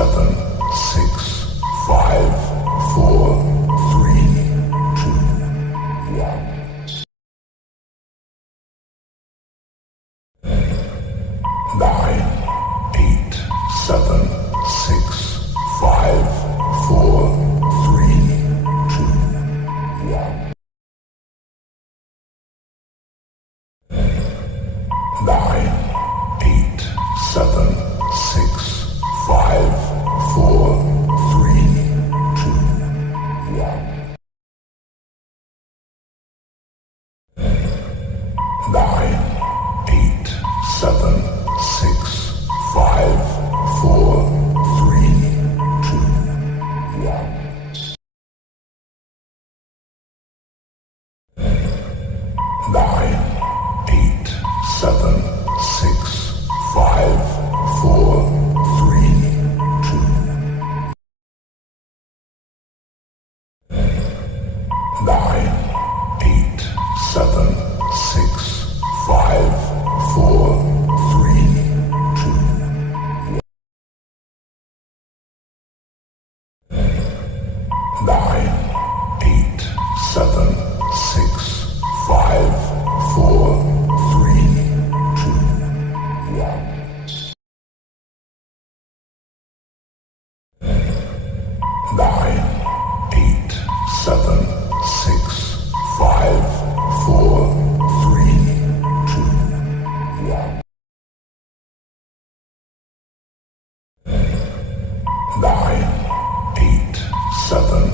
7, 6, 5, 4, 3, 2, 1. 9, 8, 7, 6, 5, 4, 3, 2, 1. 9, 8, 7, 6, 5, 4, 3, 2, 1. 9, 8, 7, 6, 5, 4, 3, 2, 1. 9, 8, 7, 6, 5, 4, 3, 2. 9, 8, 7, 6, 5, 4, 3, 2, 1. 9, 8, 7, 6, 5, 4, 3, 2, 1. 9, 8, 7, 6, 5, 4, 3, 2, 1. 9, 8, 7,